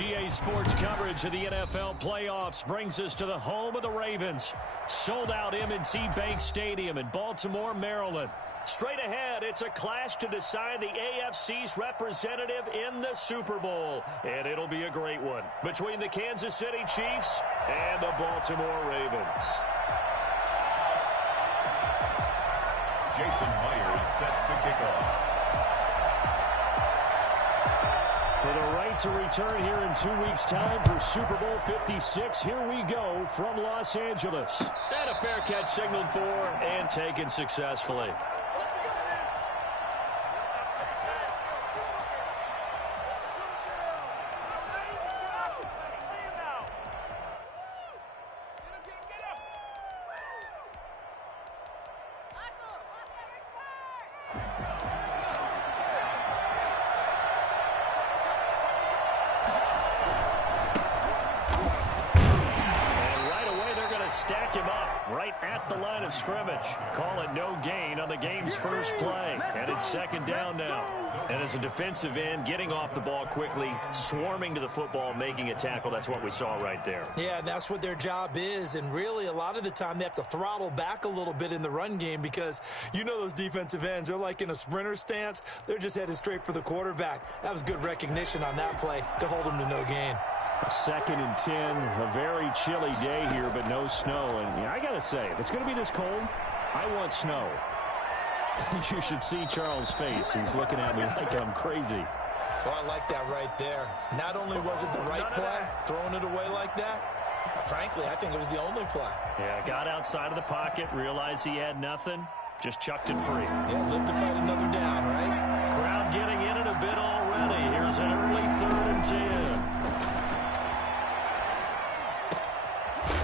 DA Sports coverage of the NFL playoffs brings us to the home of the Ravens. Sold out M&T Bank Stadium in Baltimore, Maryland. Straight ahead, it's a clash to decide the AFC's representative in the Super Bowl. And it'll be a great one between the Kansas City Chiefs and the Baltimore Ravens. Jason Myers set to kick off. For the right to return here in 2 weeks' time for Super Bowl 56, here we go from Los Angeles. And a fair catch signaled for and taken successfully. Stack him up right at the line of scrimmage. Call it no gain on the game's first play. And it's second down now. And as a defensive end, getting off the ball quickly, swarming to the football, making a tackle, that's what we saw right there. Yeah, that's what their job is. And really, a lot of the time, they have to throttle back a little bit in the run game because you know those defensive ends, they're like in a sprinter stance. They're just headed straight for the quarterback. That was good recognition on that play to hold them to no gain. Second and 10, a very chilly day here, but no snow. And I got to say, if it's going to be this cold, I want snow. You should see Charles' face. He's looking at me like I'm crazy. Well, I like that right there. Not only was it the right play, throwing it away like that, frankly, I think it was the only play. Yeah, got outside of the pocket, realized he had nothing, just chucked it free. Yeah, lived to fight another down, right? Crowd getting in it a bit already. Here's an early 3rd and 10.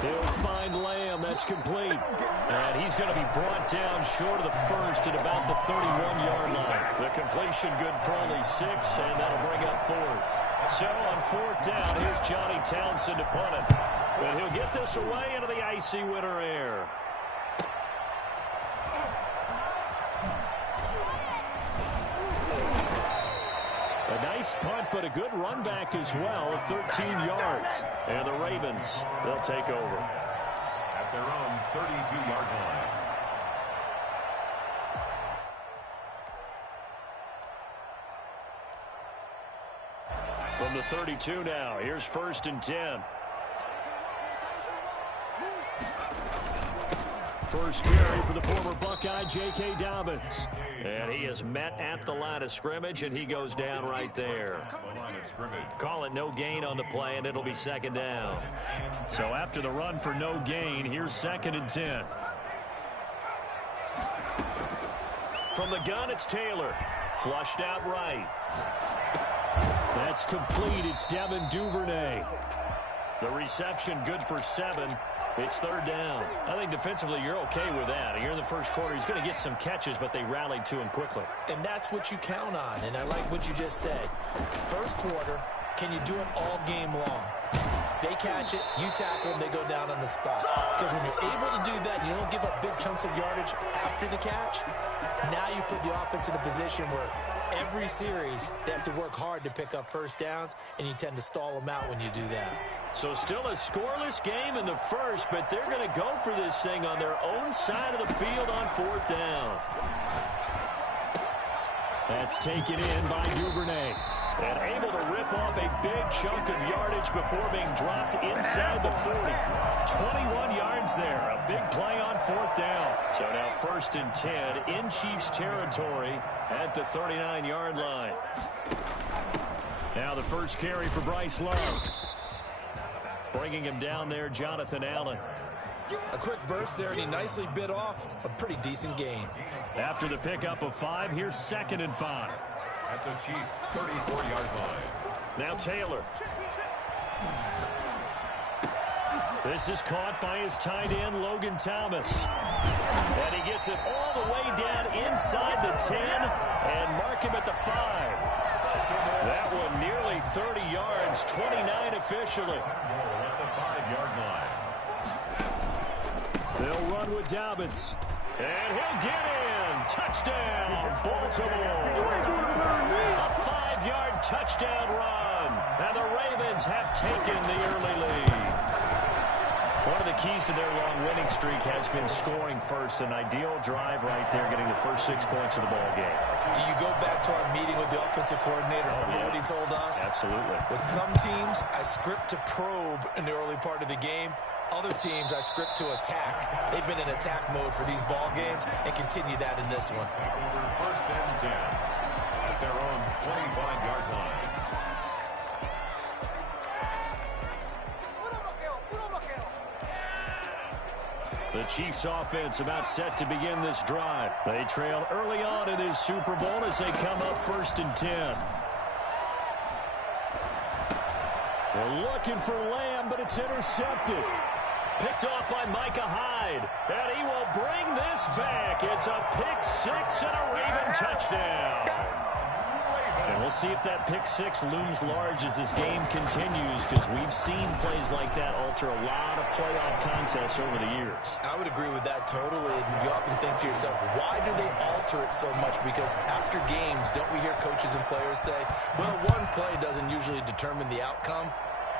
He'll find Lamb. That's complete. And he's going to be brought down short of the first at about the 31-yard line. The completion good for only 6, and that'll bring up 4th. So on 4th down, here's Johnny Townsend to punt it. But he'll get this away into the icy winter air. A nice punt, but a good run back as well of 13 yards. And the Ravens, they'll take over. At their own 32-yard line. From the 32 now, here's 1st and 10. First carry for the former Buckeye, J.K. Dobbins. And he is met at the line of scrimmage, and he goes down right there. Call it no gain on the play, and it'll be second down. So after the run for no gain, here's 2nd and 10. From the gun, it's Taylor. Flushed out right. That's complete. It's Devin Duvernay. The reception good for 7. It's 3rd down. I think defensively you're okay with that. Here in the first quarter, he's going to get some catches, but they rallied to him quickly. And that's what you count on, and I like what you just said. First quarter, can you do it all game long? They catch it, you tackle them, they go down on the spot. Because when you're able to do that, you don't give up big chunks of yardage after the catch, now you put the offense in a position where every series they have to work hard to pick up first downs, and you tend to stall them out when you do that. So still a scoreless game in the first, but they're going to go for this thing on their own side of the field on 4th down. That's taken in by Duvernay. And able to rip off a big chunk of yardage before being dropped inside the 40. 21 yards there. A big play on 4th down. So now 1st and 10 in Chiefs territory at the 39-yard line. Now the first carry for Bryce Love. Bringing him down there, Jonathan Allen. A quick burst there, and he nicely bit off a pretty decent gain. After the pickup of 5, here's 2nd and 5. At the Chiefs' 34-yard line. Now Taylor. This is caught by his tight end, Logan Thomas. And he gets it all the way down inside the 10 and mark him at the 5. That one nearly 30 yards, 29 officially. At the 5-yard line. They'll run with Dobbins. And he'll get in. Touchdown, Baltimore. A 5 25-yard touchdown run. And the Ravens have taken the early lead. One of the keys to their long winning streak has been scoring first. An ideal drive right there, getting the first 6 points of the ball game. Do you go back to our meeting with the offensive coordinator? Remember what he told us? Absolutely. With some teams, I script to probe in the early part of the game. Other teams, I script to attack. They've been in attack mode for these ball games and continue that in this one. First and 10 at their own 25-yard line. The Chiefs offense about set to begin this drive. They trail early on in this Super Bowl as they come up first and 10. They're looking for Lamb, but it's intercepted. Picked off by Micah Hyde. And he will bring this back. It's a pick six and a Raven touchdown. And we'll see if that pick six looms large as this game continues, because we've seen plays like that alter a lot of playoff contests over the years. I would agree with that totally. And you often think to yourself, why do they alter it so much? Because after games, don't we hear coaches and players say, well, one play doesn't usually determine the outcome?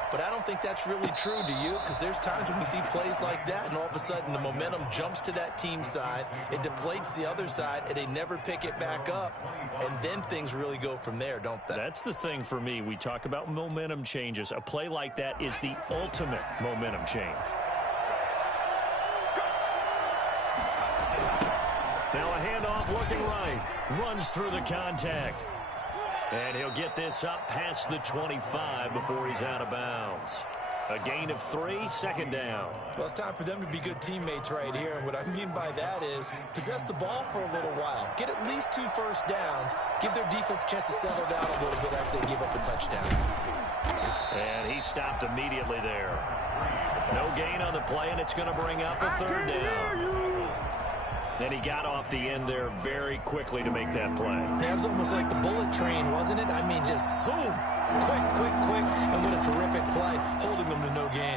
But I don't think that's really true, do you? Because there's times when we see plays like that, and all of a sudden the momentum jumps to that team side, it deflates the other side, and they never pick it back up, and then things really go from there, don't they? That's the thing for me. We talk about momentum changes. A play like that is the ultimate momentum change. Now a handoff looking right. Runs through the contact. And he'll get this up past the 25 before he's out of bounds. A gain of 3, second down. Well, it's time for them to be good teammates right here. And what I mean by that is possess the ball for a little while. Get at least 2 first downs. Give their defense a chance to settle down a little bit after they give up a touchdown. And he stopped immediately there. No gain on the play, and it's going to bring up a third down. And he got off the end there very quickly to make that play. That was almost like the bullet train, wasn't it? I mean, just zoom. Quick, quick, quick. And what a terrific play, holding them to no gain.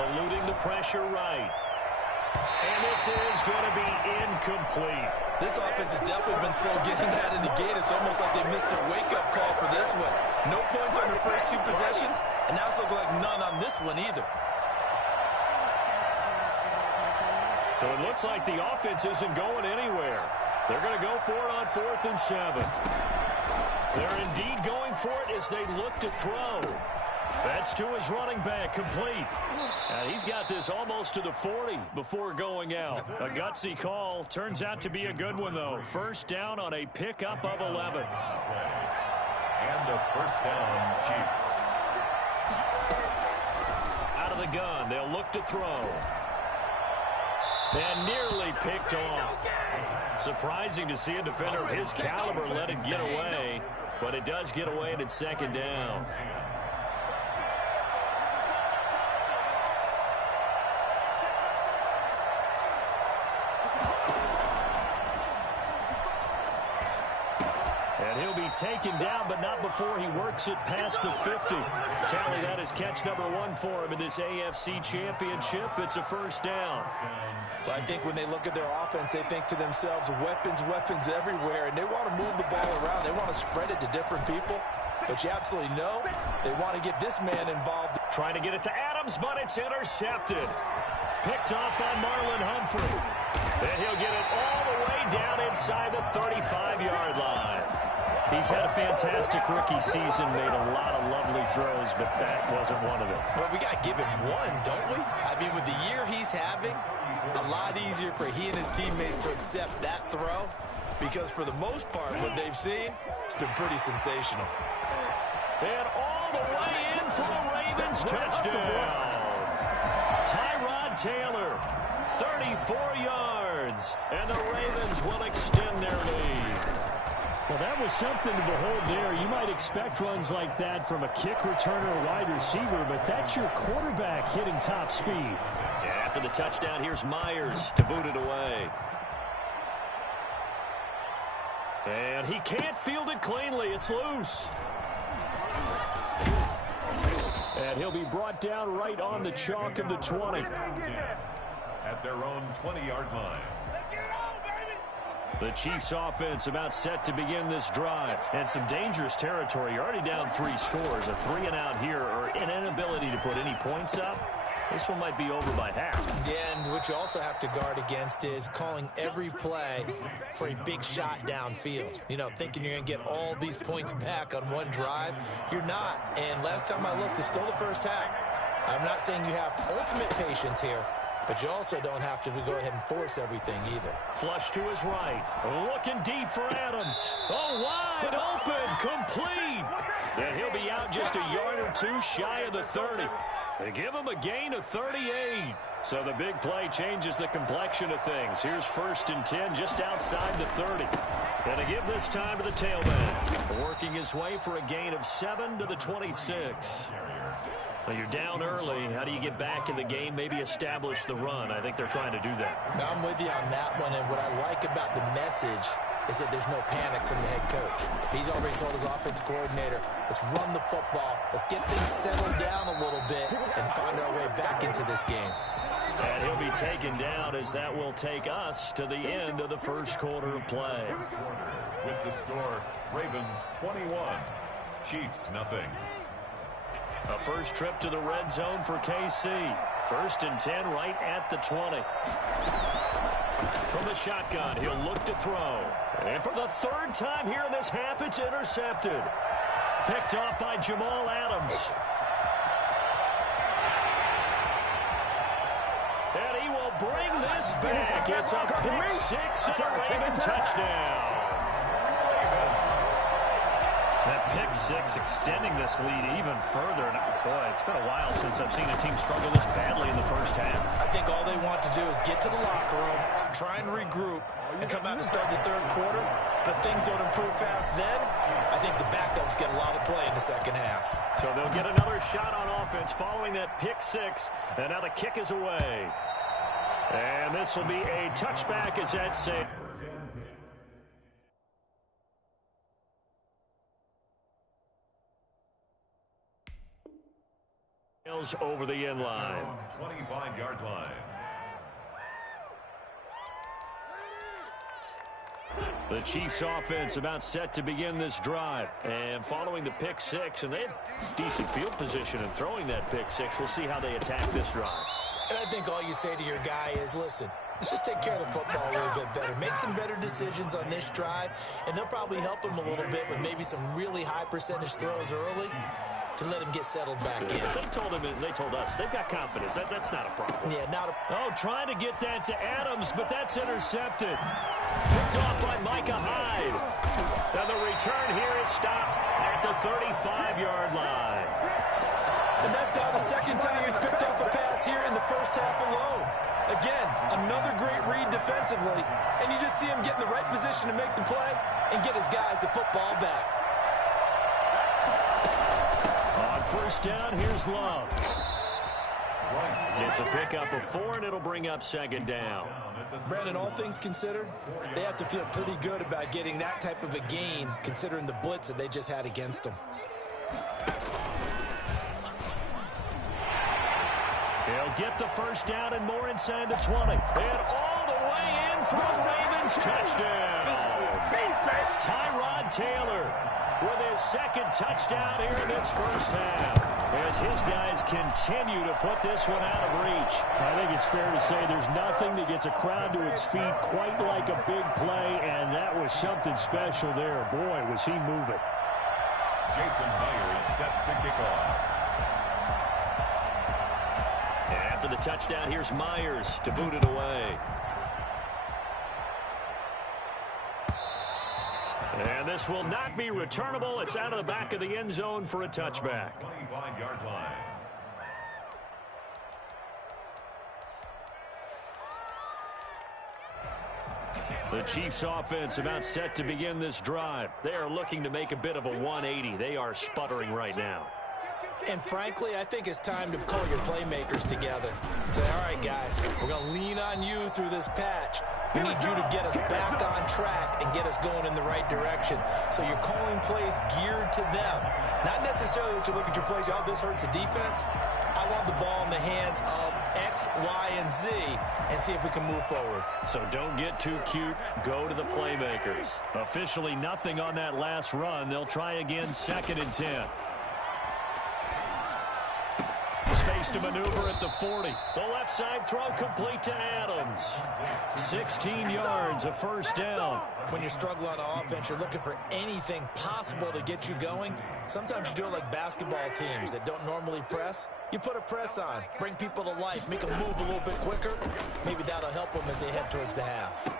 Eluding the pressure right. And this is going to be incomplete. This offense has definitely been slow getting that in the gate. It's almost like they missed their wake-up call for this one. No points on their first 2 possessions, and now it's looking like none on this one either. So it looks like the offense isn't going anywhere. They're going to go for it on 4th and 7. They're indeed going for it as they look to throw. That's to his running back, complete. And he's got this almost to the 40 before going out. A gutsy call. Turns out to be a good one, though. First down on a pickup of 11. And a first down, Chiefs. Out of the gun, they'll look to throw. And nearly picked off. Surprising to see a defender of his caliber let it get away, but it does get away and it's second down. And he'll be taken down, but not before he works it past the 50. Tally, that is catch number 1 for him in this AFC Championship. It's a first down. But I think when they look at their offense, they think to themselves, weapons, weapons everywhere, and they want to move the ball around. They want to spread it to different people. But you absolutely know they want to get this man involved. Trying to get it to Adams, but it's intercepted. Picked off by Marlon Humphrey. And he'll get it all the way down inside the 35-yard line. He's had a fantastic rookie season, made a lot of lovely throws, but that wasn't one of them. Well, we got to give him one, don't we? I mean, with the year he's having, a lot easier for he and his teammates to accept that throw, because for the most part, what they've seen, it's been pretty sensational. And all the way in for a Ravens touchdown. Tyrod Taylor, 34 yards, and the Ravens will extend their lead. Well, that was something to behold there. You might expect runs like that from a kick returner or wide receiver, but that's your quarterback hitting top speed. Yeah, after the touchdown, here's Myers to boot it away. And he can't field it cleanly. It's loose. And he'll be brought down right on the chalk of the 20. At their own 20-yard line. The Chiefs offense about set to begin this drive. And some dangerous territory. You're already down 3 scores. A 3 and out here, or an inability to put any points up. This one might be over by half. Yeah, and what you also have to guard against is calling every play for a big shot downfield. You know, thinking you're going to get all these points back on one drive. You're not. And last time I looked, it's still the first half. I'm not saying you have ultimate patience here, but you also don't have to go ahead and force everything either. Flush to his right. Looking deep for Adams. Oh, wide open. Complete. And he'll be out just a yard or 2 shy of the 30. They give him a gain of 38. So the big play changes the complexion of things. Here's 1st and 10 just outside the 30. And to give this time to the tailback. Working his way for a gain of 7 to the 26. Well, you're down early. How do you get back in the game, maybe establish the run? I think they're trying to do that. Now, I'm with you on that one, and what I like about the message is that there's no panic from the head coach. He's already told his offensive coordinator, let's run the football, let's get things settled down a little bit and find our way back into this game. And he'll be taken down as that will take us to the end of the first quarter of play. With the score, Ravens 21, Chiefs nothing. A first trip to the red zone for KC. 1st and 10 right at the 20. From the shotgun, he'll look to throw. And for the 3rd time here in this half, it's intercepted. Picked off by Jamal Adams. And he will bring this back. It's a pick 6 and a Raven touchdown. That pick 6 extending this lead even further. And boy, it's been a while since I've seen a team struggle this badly in the first half. I think all they want to do is get to the locker room, try and regroup, and come out and start the 3rd quarter. But if things don't improve fast then, I think the backups get a lot of play in the second half. So they'll get another shot on offense following that pick 6. And now the kick is away. And this will be a touchback as that saves. Over the end line. 25-yard line. The Chiefs offense about set to begin this drive. And following the pick 6, and they had decent field position in throwing that pick 6. We'll see how they attack this drive. And I think all you say to your guy is, listen, let's just take care of the football a little bit better. Make some better decisions on this drive, and they'll probably help him a little bit with maybe some really high percentage throws early to let him get settled back in. They told him, and they told us, they've got confidence. That's not a problem. Yeah, not a... Oh, trying to get that to Adams, but that's intercepted. Picked off by Micah Hyde. And the return here is stopped at the 35-yard line. And that's now the 2nd time he's picked off a pass here in the first half alone. Again, another great read defensively, and you just see him get in the right position to make the play and get his guys the football back. On 1st down, here's Love. It's a pickup of 4, and it'll bring up 2nd down. Brandon, all things considered, they have to feel pretty good about getting that type of a gain, considering the blitz that they just had against them. He'll get the 1st down and more inside the 20. And all the way in for a Ravens touchdown. Tyrod Taylor with his 2nd touchdown here in this first half, as his guys continue to put this one out of reach. I think it's fair to say there's nothing that gets a crowd to its feet quite like a big play, and that was something special there. Boy, was he moving. Jason Myers set to kick off. And after the touchdown, here's Myers to boot it away. And this will not be returnable. It's out of the back of the end zone for a touchback. 25-yard line. The Chiefs offense about set to begin this drive. They are looking to make a bit of a 180. They are sputtering right now. And frankly, I think it's time to call your playmakers together and say, all right, guys, we're going to lean on you through this patch. We need you to get us back on track and get us going in the right direction. So you're calling plays geared to them. Not necessarily that you look at your plays, oh, this hurts the defense. I I want the ball in the hands of X, Y, and Z and see if we can move forward. So don't get too cute. Go to the playmakers. Officially nothing on that last run. They'll try again, 2nd and 10. Space to maneuver at the 40. The left side throw complete to Adams. 16 yards, a first down. When you're struggling on offense, you're looking for anything possible to get you going. Sometimes you do it like basketball teams that don't normally press. You put a press on, bring people to life, make them move a little bit quicker. Maybe that'll help them as they head towards the half.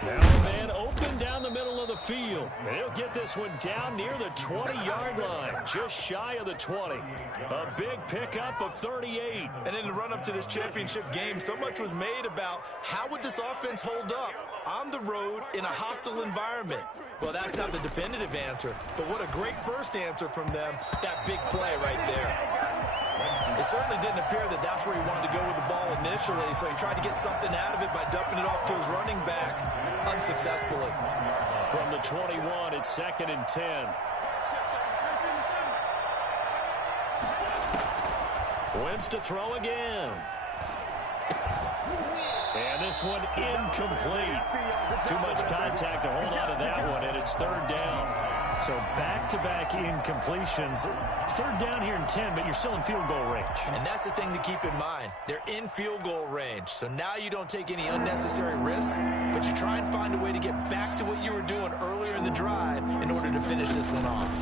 Now the man open down the middle of the field. And he'll get this one down near the 20-yard line, just shy of the 20. A big pickup of 38. And in the run-up to this championship game, so much was made about how would this offense hold up on the road in a hostile environment. Well, that's not the definitive answer, but what a great first answer from them, that big play right there. It certainly didn't appear that that's where he wanted to go with the ball initially, so he tried to get something out of it by dumping it off to his running back unsuccessfully. From the 21, it's 2nd and 10. Wentz to throw again. And this one incomplete. Too much contact to hold on to that one, and it's 3rd down. So back-to-back incompletions. 3rd down here in 10, but you're still in field goal range. And that's the thing to keep in mind. They're in field goal range. So now you don't take any unnecessary risks, but you try and find a way to get back to what you were doing earlier in the drive in order to finish this one off.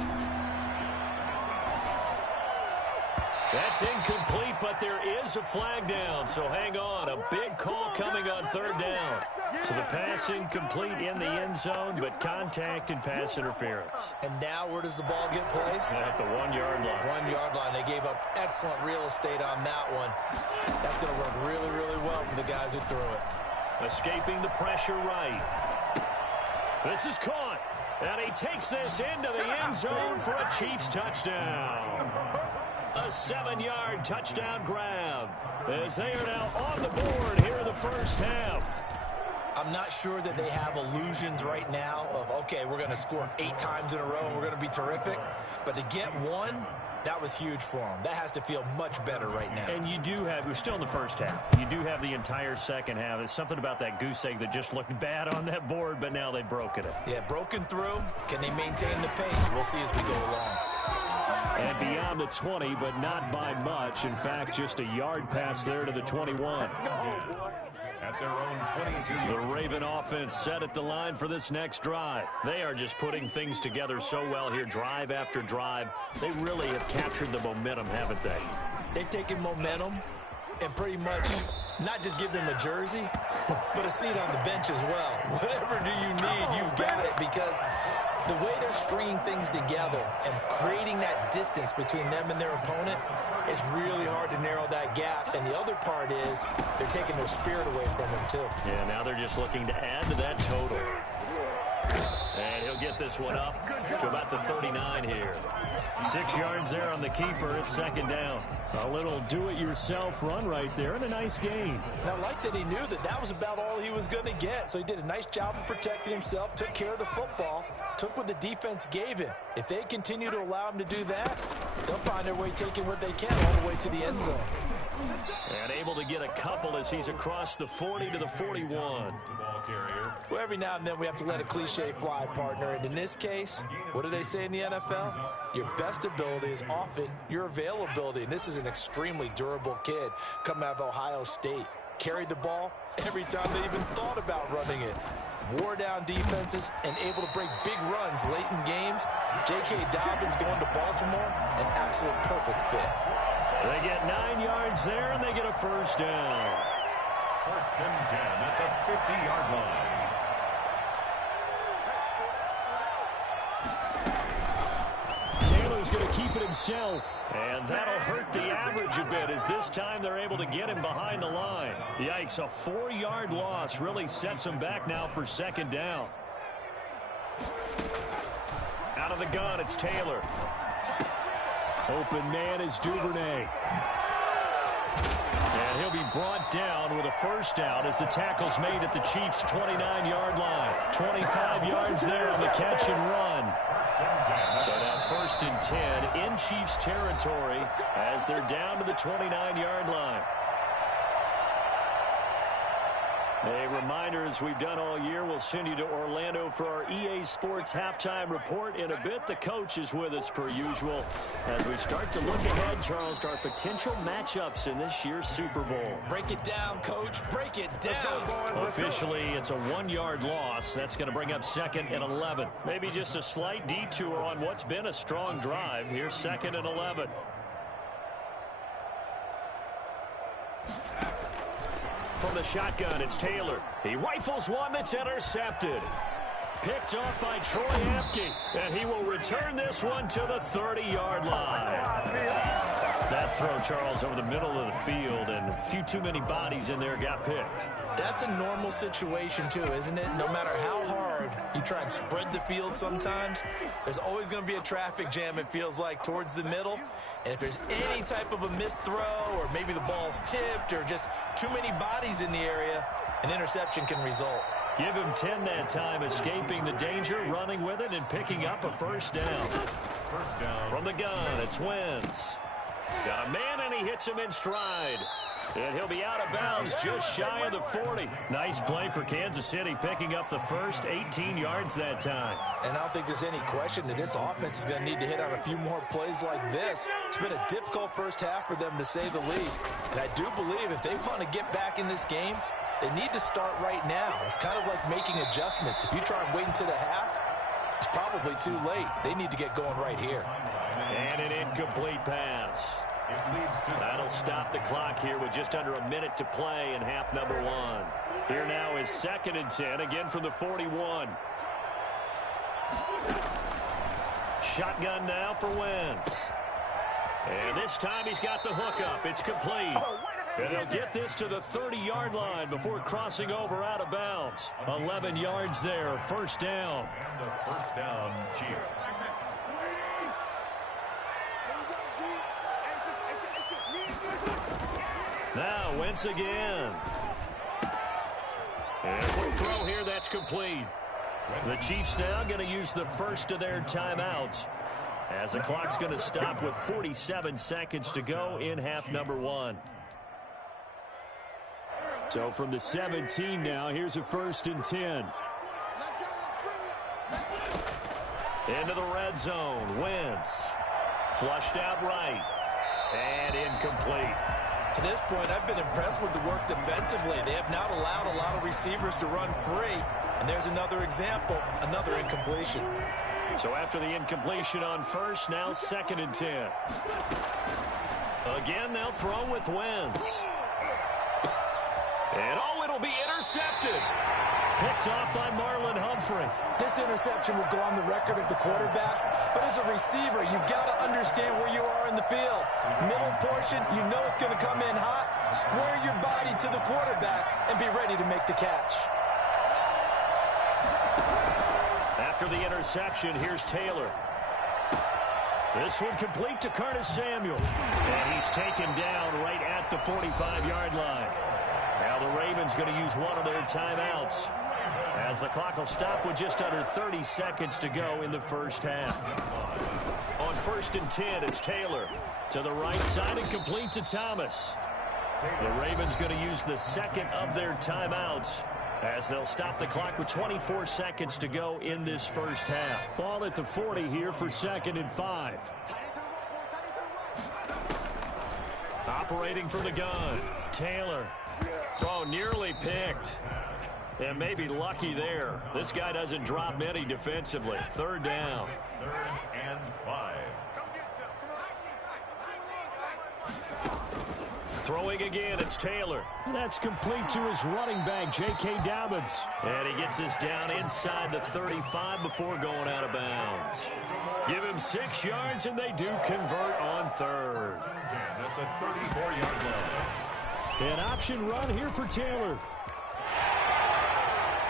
That's incomplete, but there is a flag down, so hang on. A big call coming on 3rd down. So the pass incomplete in the end zone, but contact and pass interference. And now where does the ball get placed? At the 1-yard line. 1-yard line. They gave up excellent real estate on that one. That's going to work really, really well for the guys who threw it. Escaping the pressure right. This is caught. And he takes this into the end zone for a Chiefs touchdown. A 7-yard touchdown grab as they are now on the board here in the first half. I'm not sure that they have illusions right now of, okay, we're going to score 8 times in a row and we're going to be terrific. But to get one, that was huge for them. That has to feel much better right now. And you do have, we're still in the first half. You do have the entire second half. There's something about that goose egg that just looked bad on that board, but now they've broken it. Yeah, broken through. Can they maintain the pace? We'll see as we go along. And beyond the 20, but not by much. In fact, just a yard pass there to the 21. At their own 22. The Raven offense set at the line for this next drive. They are just putting things together so well here, drive after drive. They really have captured the momentum, haven't they? They've taken momentum and pretty much not just give them a jersey, but a seat on the bench as well. Whatever do you need, you've got it, because the way they're stringing things together and creating that distance between them and their opponent, it's really hard to narrow that gap. And the other part is they're taking their spirit away from them, too. Yeah, now they're just looking to add to that total. And he'll get this one up to about the 39 here. 6 yards there on the keeper. It's 2nd down. A little do-it-yourself run right there and a nice gain. And I like that he knew that that was about all he was going to get. So he did a nice job of protecting himself, took care of the football, took what the defense gave him. If they continue to allow him to do that, they'll find their way taking what they can all the way to the end zone. And able to get a couple as he's across the 40 to the 41. Well, every now and then we have to let a cliche fly, partner. And in this case, what do they say in the NFL? Your best ability is often your availability. And this is an extremely durable kid coming out of Ohio State. Carried the ball every time they even thought about running it. Wore down defenses and able to break big runs late in games. J.K. Dobbins going to Baltimore, an absolute perfect fit. They get 9 yards there, and they get a first down. 1st and 10 at the 50-yard line. Taylor's going to keep it himself, and that'll hurt the average a bit as this time they're able to get him behind the line. Yikes, a 4-yard loss really sets him back now for 2nd down. Out of the gun, it's Taylor. Open man is Duvernay. And he'll be brought down with a first down as the tackle's made at the Chiefs' 29-yard line. 25 yards there on the catch and run. So now first and 10 in Chiefs territory as they're down to the 29-yard line. A reminder, as we've done all year, we'll send you to Orlando for our EA Sports halftime report in a bit. The coach is with us per usual as we start to look ahead, Charles, to our potential matchups in this year's Super Bowl. Break it down, Coach. Break it down. Officially, it's a 1-yard loss. That's going to bring up 2nd and 11. Maybe just a slight detour on what's been a strong drive. Here's 2nd and 11. From the shotgun, it's Taylor. He rifles one that's intercepted. Picked off by Troy Apke, and he will return this one to the 30-yard line. That throw, Charles, over the middle of the field, and a few too many bodies in there got picked. That's a normal situation, too, isn't it? No matter how hard you try and spread the field sometimes, there's always going to be a traffic jam, it feels like, towards the middle. And if there's any type of a missed throw or maybe the ball's tipped or just too many bodies in the area, an interception can result. Give him 10 that time, escaping the danger, running with it, and picking up a first down. First down. From the gun, it's Wentz. Got a man, and he hits him in stride. And he'll be out of bounds just shy of the 40. Nice play for Kansas City, picking up the first 18 yards that time. And I don't think there's any question that this offense is going to need to hit on a few more plays like this. It's been a difficult first half for them, to say the least. And I do believe if they want to get back in this game, they need to start right now. It's kind of like making adjustments. If you try and wait until the half, it's probably too late. They need to get going right here. And an incomplete pass. That'll stop the clock here with just under a minute to play in half number 1. Here now is 2nd and 10, again from the 41. Shotgun now for Wentz. And this time he's got the hookup. It's complete. And they'll get this to the 30-yard line before crossing over out of bounds. 11 yards there, first down. And the first down, Chiefs. Now Wentz again. And quick throw here, that's complete. The Chiefs now going to use the first of their timeouts as the clock's going to stop with 47 seconds to go in half number 1. So from the 17 now, here's a 1st and 10. Into the red zone. Wentz. Flushed out right. And incomplete. To this point, I've been impressed with the work defensively. They have not allowed a lot of receivers to run free. And there's another example, another incompletion. So after the incompletion on first, now 2nd and 10. Again, they'll throw with Wentz. And it'll be intercepted. Picked off by Marlon Humphrey. This interception will go on the record of the quarterback. But as a receiver, you've got to understand where you are in the field. Middle portion, you know it's going to come in hot. Square your body to the quarterback and be ready to make the catch. After the interception, here's Taylor. This one complete to Curtis Samuel. And he's taken down right at the 45-yard line. Now the Ravens going to use one of their timeouts as the clock will stop with just under 30 seconds to go in the first half. On 1st and 10, it's Taylor to the right side and complete to Thomas. The Ravens going to use the second of their timeouts as they'll stop the clock with 24 seconds to go in this first half. Ball at the 40 here for 2nd and 5. Operating from the gun, Taylor. Oh, nearly picked. And maybe lucky there. This guy doesn't drop many defensively. 3rd down. 3rd and 5. Throwing again, it's Taylor. That's complete to his running back, J.K. Dobbins. And he gets this down inside the 35 before going out of bounds. Give him 6 yards, and they do convert on 3rd. At the 34-yard line. An option run here for Taylor.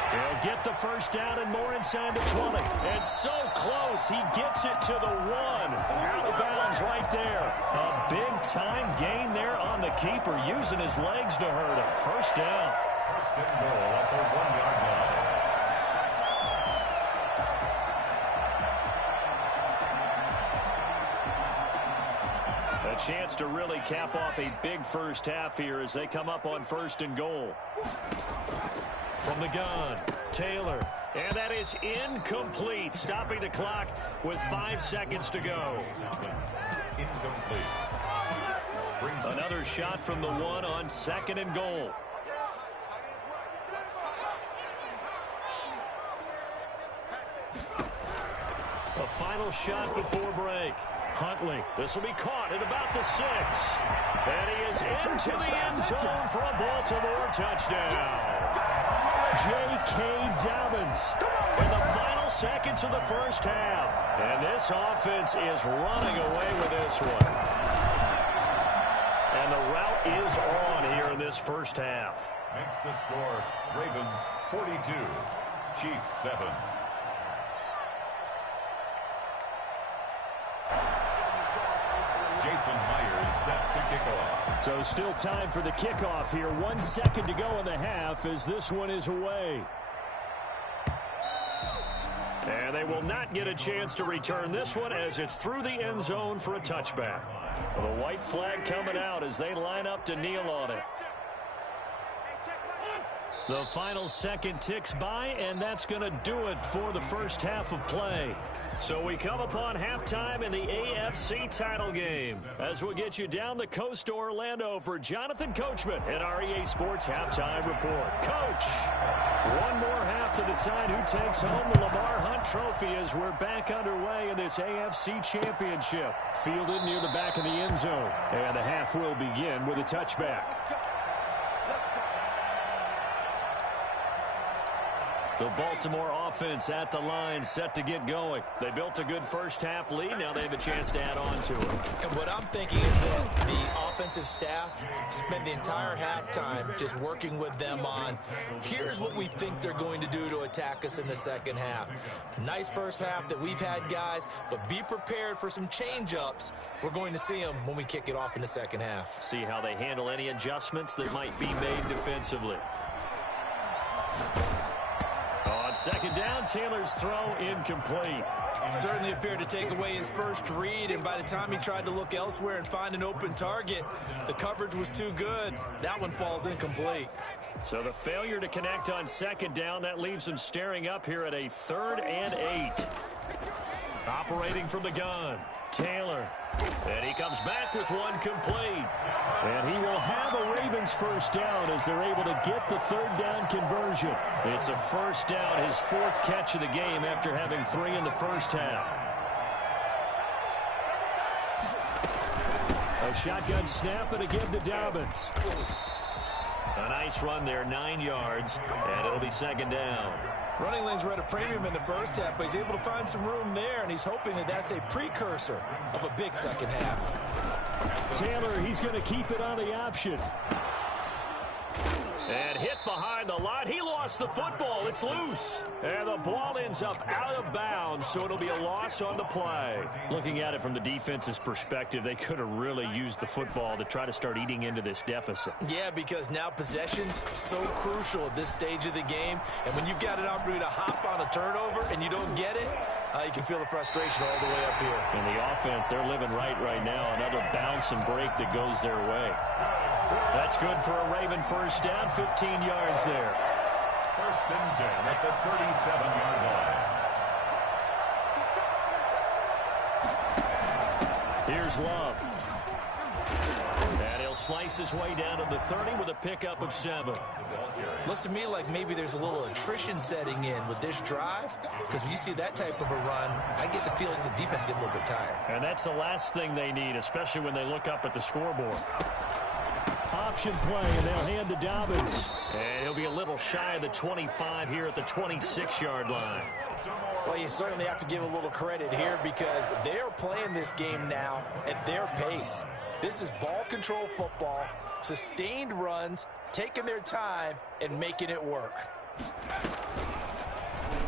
He'll get the first down and more inside the 20. And so close, he gets it to the 1. Out of bounds right there. A big-time gain there on the keeper, using his legs to hurt him. First down. First and goal at the 1-yard line. A chance to really cap off a big first half here as they come up on 1st and goal. From the gun, Taylor. And that is incomplete, stopping the clock with 5 seconds to go. Incomplete. Another shot from the one on 2nd and goal. A final shot before break. Huntley, this will be caught at about the 6. And he is into the end zone for a Baltimore touchdown. J.K. Dobbins in the final seconds of the first half. And this offense is running away with this one. And the route is on here in this first half. Makes the score Ravens 42, Chiefs 7. Jason Myers set to kick off. So still time for the kickoff here. 1 second to go in the half as this one is away. And they will not get a chance to return this one as it's through the end zone for a touchback. The white flag coming out as they line up to kneel on it. The final second ticks by, and that's going to do it for the first half of play. So we come upon halftime in the AFC title game as we'll get you down the coast to Orlando for Jonathan Coachman at our EA Sports Halftime Report. Coach, one more half to decide who takes home the Lamar Hunt Trophy as we're back underway in this AFC Championship. Fielded near the back of the end zone, and the half will begin with a touchback. The Baltimore offense at the line, set to get going. They built a good first half lead. Now they have a chance to add on to it. And what I'm thinking is that the offensive staff spent the entire halftime just working with them on, here's what we think they're going to do to attack us in the second half. Nice first half that we've had, guys, but be prepared for some change-ups. We're going to see them when we kick it off in the second half. See how they handle any adjustments that might be made defensively. On second down, Taylor's throw incomplete. Certainly appeared to take away his first read, and by the time he tried to look elsewhere and find an open target, the coverage was too good. That one falls incomplete. So the failure to connect on second down, that leaves him staring up here at a 3rd and 8. Operating from the gun, Taylor. And he comes back with one complete. And he will have a Ravens first down as they're able to get the 3rd down conversion. It's a first down, his 4th catch of the game after having 3 in the first half. A shotgun snap and again to Dobbins. A nice run there, 9 yards, and it'll be second down. Running lanes were at a premium in the first half, but he's able to find some room there, and he's hoping that that's a precursor of a big second half. Taylor, he's going to keep it on the option. And hit behind the line. He lost the football. It's loose. And the ball ends up out of bounds, so it'll be a loss on the play. Looking at it from the defense's perspective, they could have really used the football to try to start eating into this deficit. Yeah, because now possession's so crucial at this stage of the game. And when you've got an opportunity to hop on a turnover and you don't get it, you can feel the frustration all the way up here. And the offense, they're living right now. Another bounce and break that goes their way. That's good for a Raven first down, 15 yards there. 1st and 10 at the 37-yard line. Here's Love. And he'll slice his way down to the 30 with a pickup of 7. Looks to me like maybe there's a little attrition setting in with this drive, because when you see that type of a run, I get the feeling the defense getting a little bit tired. And that's the last thing they need, especially when they look up at the scoreboard. Option play, and they'll hand to Dobbins. And he'll be a little shy of the 25 here at the 26-yard line. Well, you certainly have to give a little credit here because they're playing this game now at their pace. This is ball control football, sustained runs, taking their time, and making it work.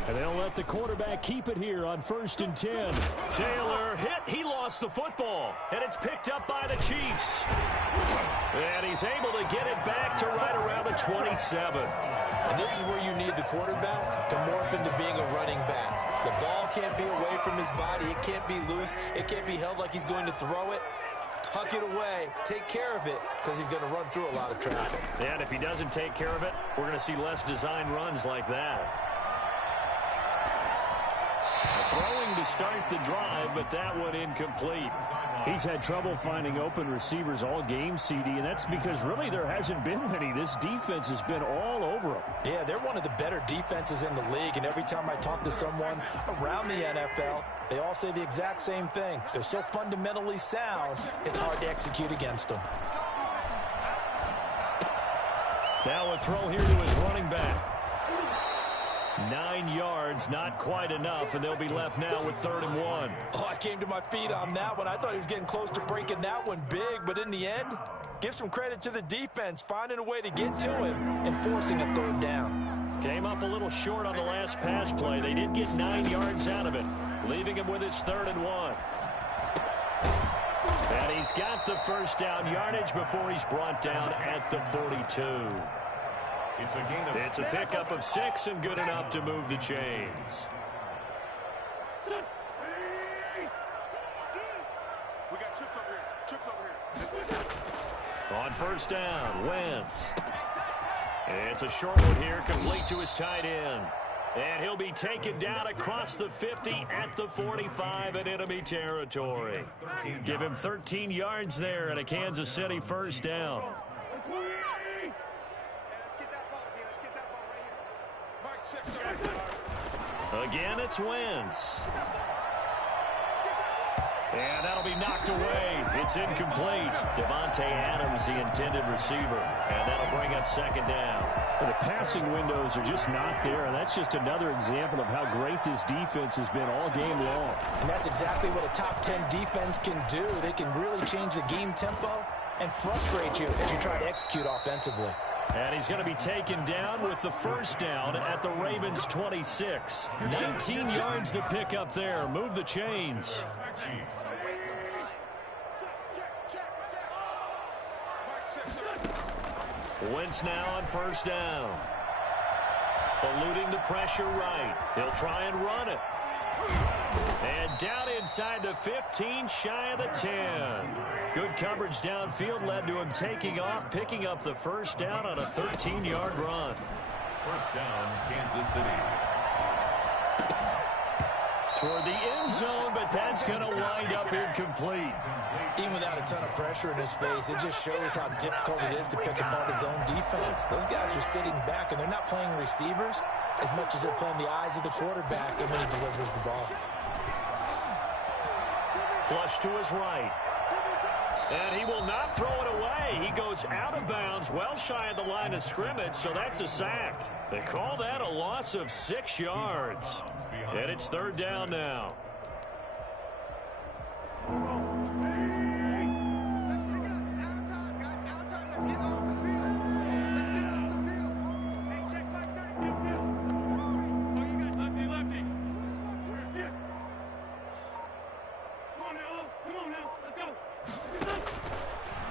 And they'll let the quarterback keep it here on 1st and 10. Taylor hit. He lost the football. And it's picked up by the Chiefs. And he's able to get it back to right around the 27. And this is where you need the quarterback to morph into being a running back. The ball can't be away from his body. It can't be loose. It can't be held like he's going to throw it. tuck it away, take care of it, because he's going to run through a lot of traffic. And if he doesn't take care of it, we're going to see less design runs like that. Throwing to start the drive, but that one incomplete. He's had trouble finding open receivers all game, CD, and that's because really there hasn't been many. This defense has been all over him. Yeah, they're one of the better defenses in the league, and every time I talk to someone around the NFL, they all say the exact same thing. They're so fundamentally sound, it's hard to execute against them. Now a throw here to his running back. 9 yards, not quite enough, and they'll be left now with 3rd and 1. Oh, I came to my feet on that one. I thought he was getting close to breaking that one big, but in the end, give some credit to the defense, finding a way to get to him and forcing a 3rd down. Came up a little short on the last pass play. They did get 9 yards out of it, leaving him with his 3rd and 1. And he's got the first down yardage before he's brought down at the 42. It's a pickup of 6 and good enough to move the chains. We got chips over here. Chips over here. On first down, Wentz. It's a short one here, complete to his tight end. And he'll be taken down across the 50 at the 45 in enemy territory. Give him 13 yards there and a Kansas City first down. Again, it's Wentz. And that'll be knocked away. It's incomplete. Devontae Adams, the intended receiver. And that'll bring up 2nd down. The passing windows are just not there, and that's just another example of how great this defense has been all game long. And that's exactly what a top 10 defense can do. They can really change the game tempo and frustrate you as you try to execute offensively. And he's going to be taken down with the first down at the Ravens' 26. 19 yards to pick up there. Move the chains. Wentz now on first down. Eluding the pressure right. He'll try and run it. And down inside the 15, shy of the 10. Good coverage downfield led to him taking off, picking up the first down on a 13-yard run. First down, Kansas City. Toward the end zone, but that's going to wind up incomplete. Even without a ton of pressure in his face, it just shows how difficult it is to pick apart his own defense. Those guys are sitting back, and they're not playing receivers as much as they're playing the eyes of the quarterback and when he delivers the ball. Flush to his right. And he will not throw it away. He goes out of bounds, well shy of the line of scrimmage, so that's a sack. They call that a loss of 6 yards. And it's 3rd down now.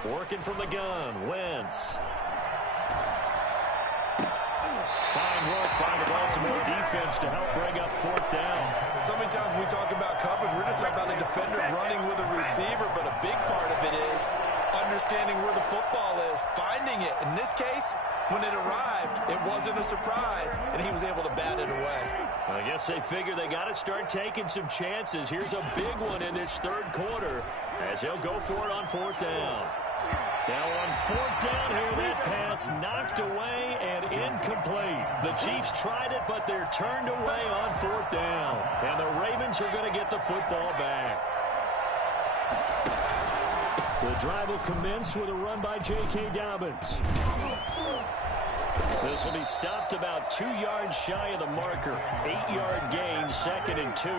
Working from the gun, Wentz. Fine work by the Baltimore defense to help bring up 4th down. So many times when we talk about coverage, we're just talking about a defender running with a receiver, but a big part of it is understanding where the football is, finding it. In this case, when it arrived, it wasn't a surprise, and he was able to bat it away. I guess they figure they got to start taking some chances. Here's a big one in this 3rd quarter as he'll go for it on 4th down. Now on 4th down here, that pass knocked away and incomplete. The Chiefs tried it, but they're turned away on 4th down. And the Ravens are going to get the football back. The drive will commence with a run by J.K. Dobbins. This will be stopped about 2 yards shy of the marker. 8-yard gain, 2nd and 2.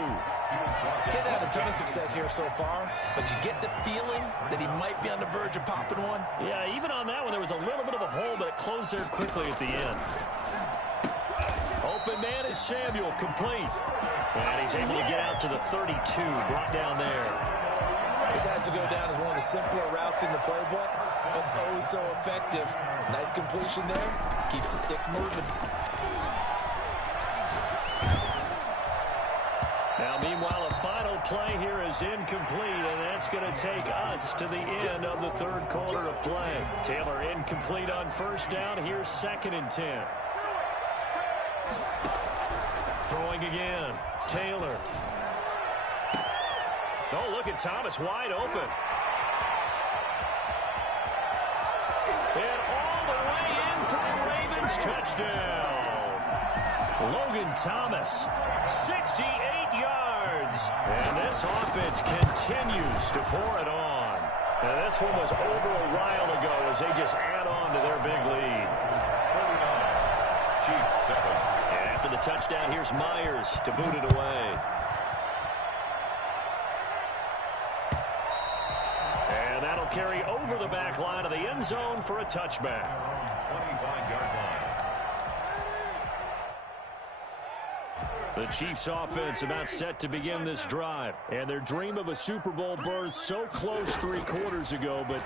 He's had a ton of success here so far, but you get the feeling that he might be on the verge of popping one. Yeah, even on that one, there was a little bit of a hole, but it closed there quickly at the end. Open man is Samuel, complete. And he's able to get out to the 32, brought down there. This has to go down as one of the simpler routes in the playbook, but oh so effective. Nice completion there. Keeps the sticks moving. Now, meanwhile, a final play here is incomplete, and that's going to take us to the end of the third quarter of play. Taylor incomplete on first down. Here's 2nd and 10. Throwing again. Taylor. Oh, look at Thomas wide open. And all the way in for the Ravens touchdown. Logan Thomas, 68 yards. And this offense continues to pour it on. And this one was over a while ago as they just add on to their big lead. Chiefs 7. And after the touchdown, here's Myers to boot it away. And that'll carry over the back line of the end zone for a touchback. 25-yard line. The Chiefs offense about set to begin this drive. And their dream of a Super Bowl berth so close 3 quarters ago, but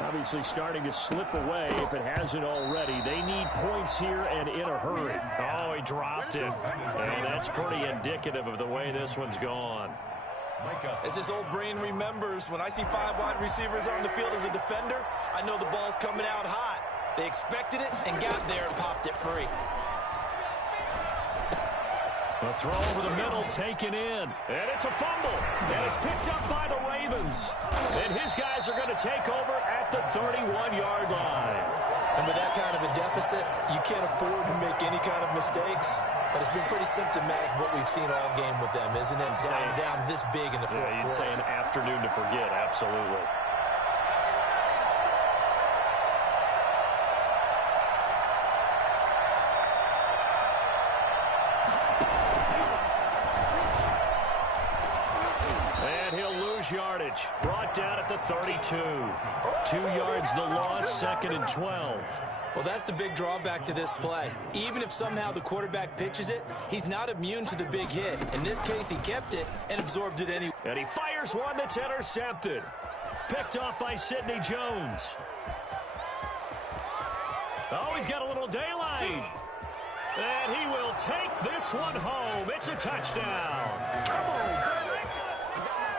obviously starting to slip away if it hasn't already. They need points here and in a hurry. Oh, he dropped it. And that's pretty indicative of the way this one's gone. As this old brain remembers, when I see 5 wide receivers on the field as a defender, I know the ball's coming out hot. They expected it and got there and popped it free. A throw over the middle, taken in. And it's a fumble. And it's picked up by the Ravens. And his guys are going to take over at the 31-yard line. And with that kind of a deficit, you can't afford to make any kind of mistakes. But it's been pretty symptomatic of what we've seen all game with them, isn't it? Down this big in the fourth quarter. You'd say an afternoon to forget, absolutely. Yardage brought down at the 32. 2 yards the loss, 2nd and 12. Well, that's the big drawback to this play. Even if somehow the quarterback pitches it, he's not immune to the big hit. In this case, he kept it and absorbed it anyway. And he fires one that's intercepted. Picked off by Sidney Jones. Oh, he's got a little daylight. And he will take this one home. It's a touchdown.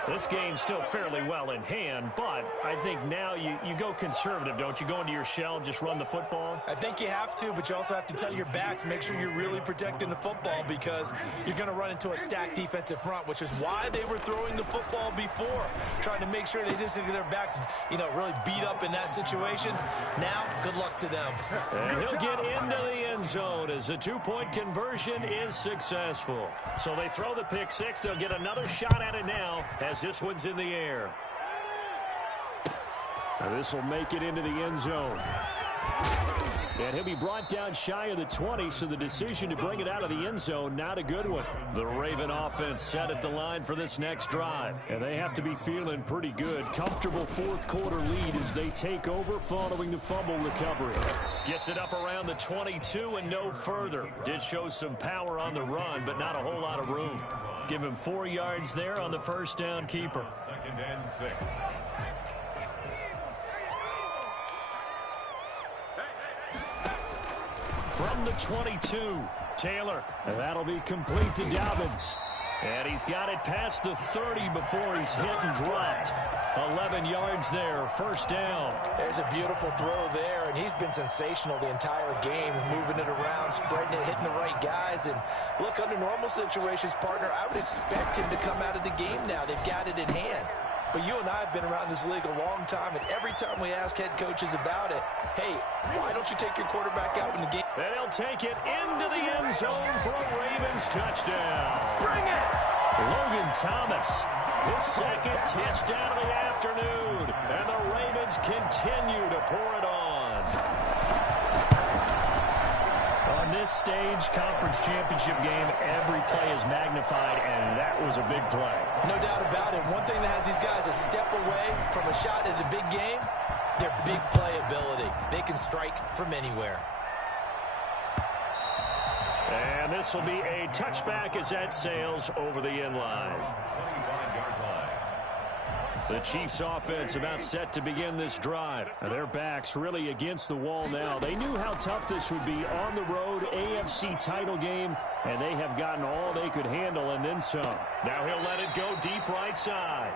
This game's still fairly well in hand, but I think now you go conservative, don't you? Go into your shell and just run the football? I think you have to, but you also have to tell your backs, make sure you're really protecting the football because you're going to run into a stacked defensive front, which is why they were throwing the football before, trying to make sure they just get their backs, really beat up in that situation. Now, good luck to them. And he'll get into the end zone as the 2-point conversion is successful. So they throw the pick six. They'll get another shot at it now as this one's in the air. Now this will make it into the end zone. And he'll be brought down shy of the 20, so the decision to bring it out of the end zone, not a good one. The Raven offense set at the line for this next drive. And they have to be feeling pretty good. Comfortable fourth quarter lead as they take over following the fumble recovery. Gets it up around the 22 and no further. Did show some power on the run, but not a whole lot of room. Give him 4 yards there on the first down keeper. 2nd and 6. From the 22, Taylor. And that'll be complete to Dobbins. And he's got it past the 30 before he's hit and dropped. 11 yards there, first down. There's a beautiful throw there, and he's been sensational the entire game, moving it around, spreading it, hitting the right guys. And look, under normal situations, partner, I would expect him to come out of the game now. They've got it in hand. But you and I have been around this league a long time, and every time we ask head coaches about it, hey, why don't you take your quarterback out in the game? And he'll take it into the end zone for a Ravens touchdown. Bring it! Logan Thomas, his second touchdown of the afternoon. And the Ravens continue to pour it on. On this stage, conference championship game, every play is magnified, and that was a big play. No doubt about it. One thing that has these guys a step away from a shot at a big game, their big play ability. They can strike from anywhere. And this will be a touchback as that sails over the end line. 25-yard line. The Chiefs offense about set to begin this drive. Their backs really against the wall now. They knew how tough this would be on the road, AFC title game, and they have gotten all they could handle and then some. Now he'll let it go deep right side.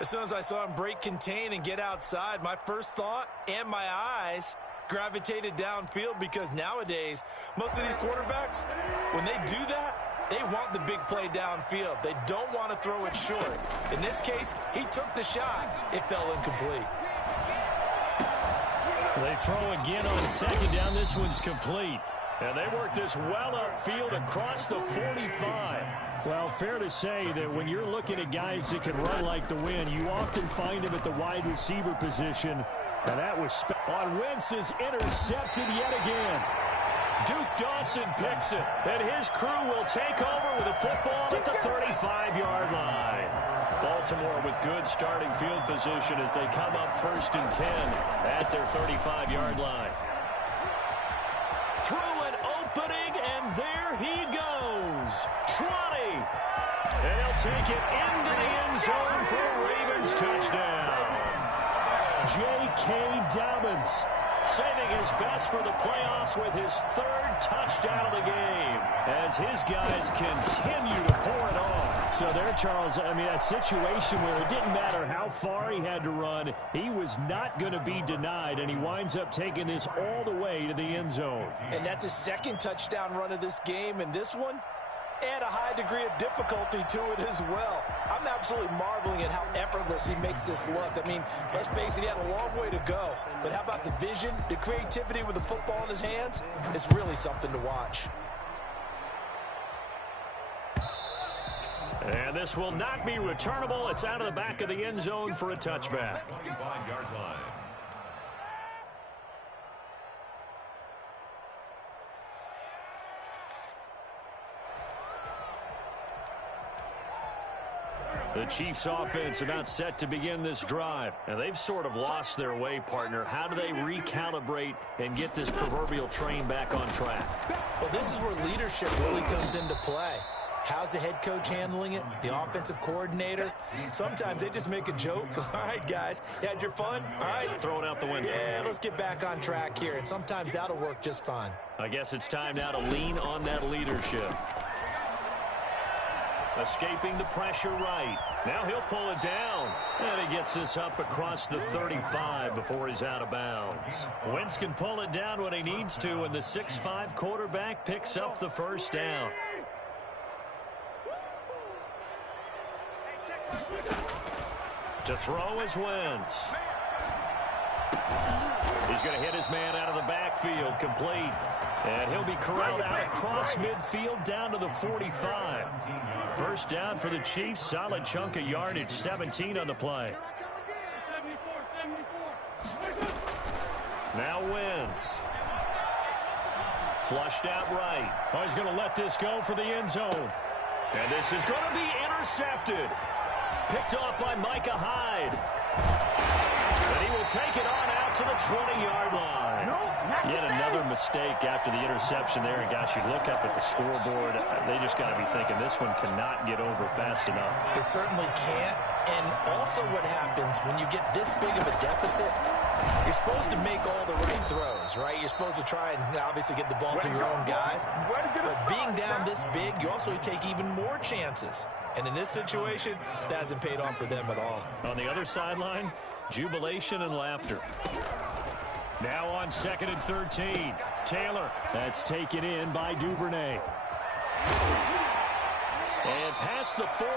As soon as I saw him break contain and get outside, my first thought and my eyes gravitated downfield, because nowadays, most of these quarterbacks, when they do that, they want the big play downfield. They don't want to throw it short. In this case, he took the shot. It fell incomplete. They throw again on second down. This one's complete. And they work this well upfield across the 45. Well, fair to say that when you're looking at guys that can run like the wind, you often find them at the wide receiver position. And that was on Wentz is intercepted yet again. Duke Dawson picks it, and his crew will take over with a football at the 35-yard line. Baltimore with good starting field position as they come up 1st and 10 at their 35-yard line. Through an opening, and there he goes. 20. And he'll take it into the end zone for a Ravens touchdown. J.K. Dobbins saving his best for the playoffs with his 3rd touchdown of the game as his guys continue to pour it on. So there, Charles, I mean, a situation where it didn't matter how far he had to run, he was not going to be denied, and he winds up taking this all the way to the end zone. And that's his 2nd touchdown run of this game, and this one, add a high degree of difficulty to it as well. I'm absolutely marveling at how effortless he makes this look. I mean, let's face it, he had a long way to go. But how about the vision, the creativity with the football in his hands? It's really something to watch. And this will not be returnable. It's out of the back of the end zone for a touchback. 25-yard line. The Chiefs offense about set to begin this drive. And they've sort of lost their way, partner. How do they recalibrate and get this proverbial train back on track? Well, this is where leadership really comes into play. How's the head coach handling it? The offensive coordinator? Sometimes they just make a joke. All right, guys, you had your fun? All right. Throw it out the window. Yeah, let's get back on track here. And sometimes that'll work just fine. I guess it's time now to lean on that leadership. Escaping the pressure right. Now he'll pull it down. And he gets this up across the 35 before he's out of bounds. Wentz can pull it down when he needs to, and the 6'5" quarterback picks up the 1st down. To throw is Wentz. He's going to hit his man out of the backfield, complete. And he'll be corralled out across midfield down to the 45. 1st down for the Chiefs. Solid chunk of yardage, 17 on the play. Now Wentz. Flushed out right. Oh, he's going to let this go for the end zone. And this is going to be intercepted. Picked off by Micah Hyde. And he will take it on out to the 20-yard line. Yet another mistake after the interception there. And, gosh, you look up at the scoreboard. They just got to be thinking this one cannot get over fast enough. It certainly can't. And also what happens when you get this big of a deficit, you're supposed to make all the right throws, right? You're supposed to try and obviously get the ball to your own guys. But being down this big, you also take even more chances. And in this situation, that hasn't paid off for them at all. On the other sideline, jubilation and laughter. Now on 2nd and 13. Taylor. That's taken in by Duvernay. And past the 40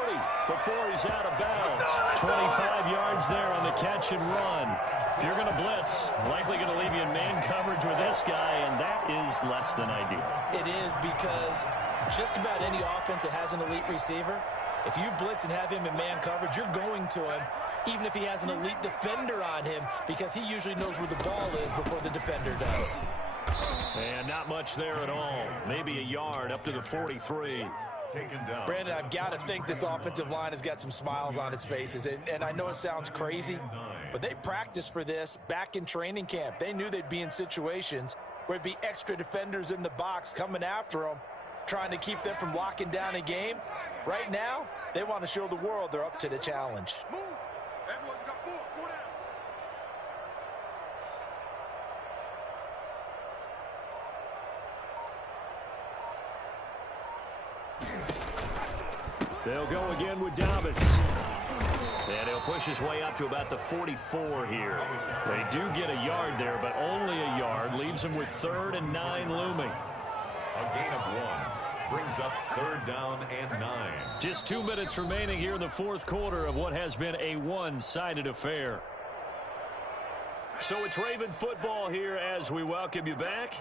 before he's out of bounds. 25 yards there on the catch and run. If you're going to blitz, likely going to leave you in man coverage with this guy, and that is less than ideal. It is, because just about any offense that has an elite receiver, if you blitz and have him in man coverage, you're going to him, even if he has an elite defender on him, because he usually knows where the ball is before the defender does. And not much there at all. Maybe a yard up to the 43. Brandon, I've got to think this offensive line has got some smiles on its faces. And I know it sounds crazy, but they practiced for this back in training camp. They knew they'd be in situations where it'd be extra defenders in the box coming after them, trying to keep them from locking down a game. Right now, they want to show the world they're up to the challenge. They'll go again with Dobbins. And he'll push his way up to about the 44 here. They do get a yard there, but only a yard. Leaves them with 3rd and 9 looming. A gain of 1 brings up 3rd down and 9. Just 2 minutes remaining here in the 4th quarter of what has been a one-sided affair. So it's Raven football here as we welcome you back.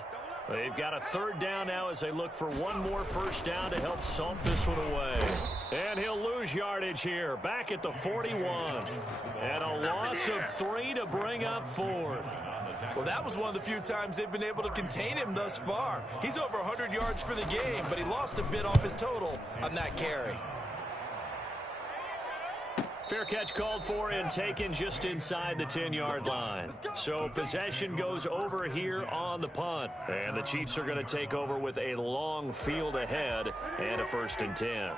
They've got a 3rd down now as they look for one more 1st down to help salt this one away. And he'll lose yardage here, back at the 41. And a loss of 3 to bring up 4th. Well, that was one of the few times they've been able to contain him thus far. He's over 100 yards for the game, but he lost a bit off his total on that carry. Fair catch called for and taken just inside the 10-yard line. So possession goes over here on the punt. And the Chiefs are going to take over with a long field ahead and a 1st and 10.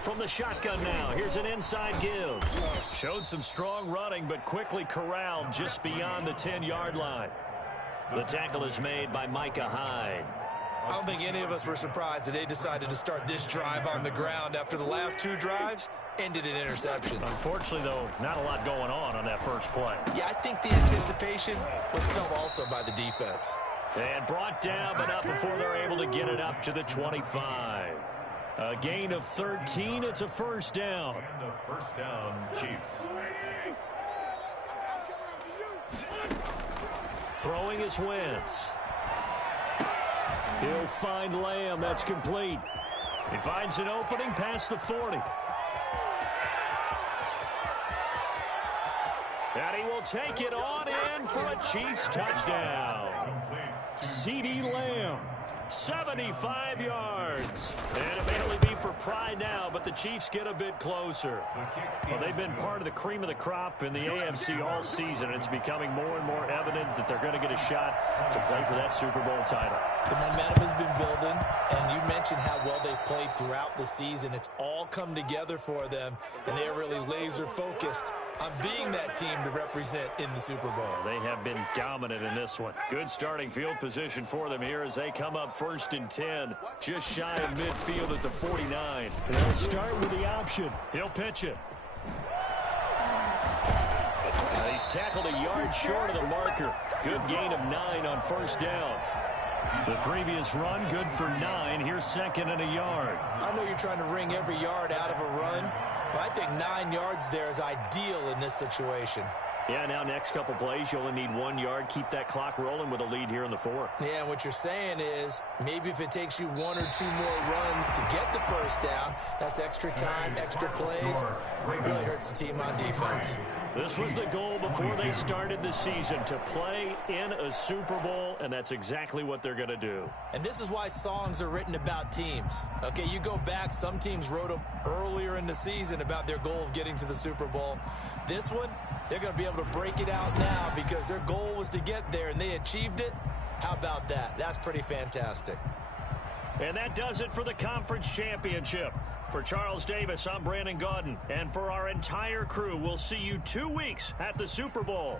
From the shotgun now, here's an inside give. Showed some strong running, but quickly corralled just beyond the 10-yard line. The tackle is made by Micah Hyde. I don't think any of us were surprised that they decided to start this drive on the ground after the last 2 drives ended in interceptions. Unfortunately, though, not a lot going on that first play. Yeah, I think the anticipation was felt also by the defense. And brought down, but not before they're able to get it up to the 25. A gain of 13. It's a 1st down. And a 1st down, Chiefs. Throwing is Wentz. He'll find Lamb. That's complete. He finds an opening past the 40. And he will take it on in for a Chiefs touchdown. CeeDee Lamb, 75 yards. And it may only be for pride now, but the Chiefs get a bit closer. Well, they've been part of the cream of the crop in the AFC all season. It's becoming more and more evident that they're going to get a shot to play for that Super Bowl title. The momentum has been building, and you mentioned how well they've played throughout the season. It's all come together for them, and they're really laser-focused on being that team to represent in the Super Bowl. They have been dominant in this one. Good starting field position for them here as they come up 1st and 10, just shy of midfield at the 49. They'll start with the option. He'll pitch it. He's tackled a yard short of the marker. Good gain of 9 on 1st down. The previous run, good for 9. Here's 2nd and a yard. I know you're trying to wring every yard out of a run, but I think 9 yards there is ideal in this situation. Yeah, now next couple plays, you only need 1 yard. Keep that clock rolling with a lead here in the 4th. Yeah, and what you're saying is maybe if it takes you 1 or 2 more runs to get the 1st down, that's extra time, extra plays. Really hurts the team on defense. This was the goal before they started the season, to play in a Super Bowl, and that's exactly what they're going to do. And this is why songs are written about teams. Okay, you go back, some teams wrote them earlier in the season about their goal of getting to the Super Bowl. This one, they're going to be able to break it out now because their goal was to get there, and they achieved it. How about that? That's pretty fantastic. And that does it for the conference championship. For Charles Davis, I'm Brandon Gaudin. And for our entire crew, we'll see you 2 weeks at the Super Bowl.